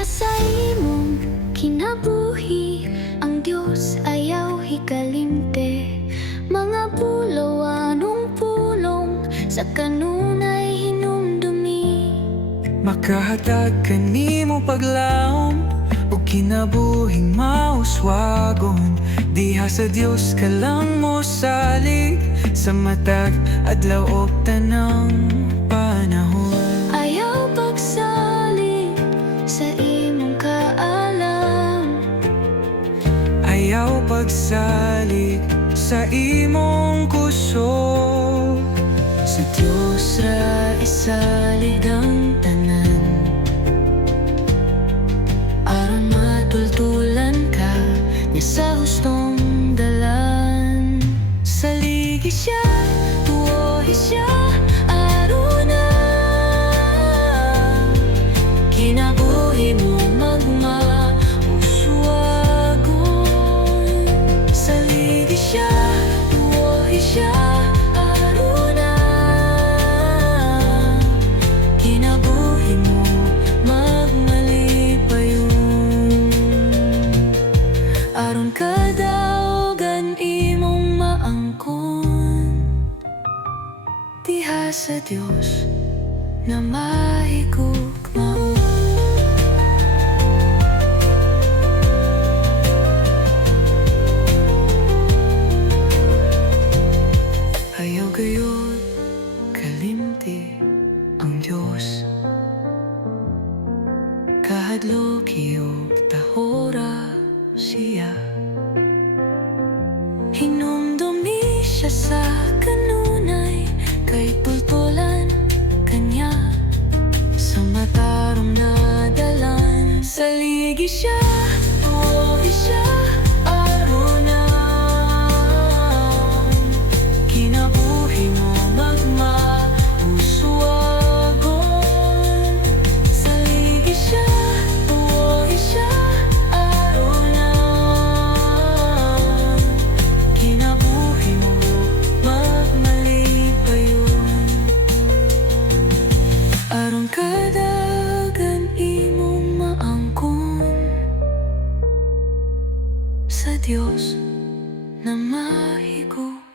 Kaya imong kinabuhi Ang Dios ayaw hikalimte Mga pulo anong pulong Sa kanunay hinumdumi Makahatag kanimo paglaom O kinabuhing mauswagon. Diha sa Dios ka lang mo salig Sa matag adlaw og tanang Ayaw pagsalig sa imong kusog Sa Diyos ra isalig ang tanan. Aron matultulan ka niya sa hustong dalan. Saligi siya, tuohi siya, Diha sa Dios na mahigugmao Ayaw gayon kalimti ang Diyos. Kahadlok iyong Sa matarong nadalan Saligi siya, Sa Dios na mahigugmaon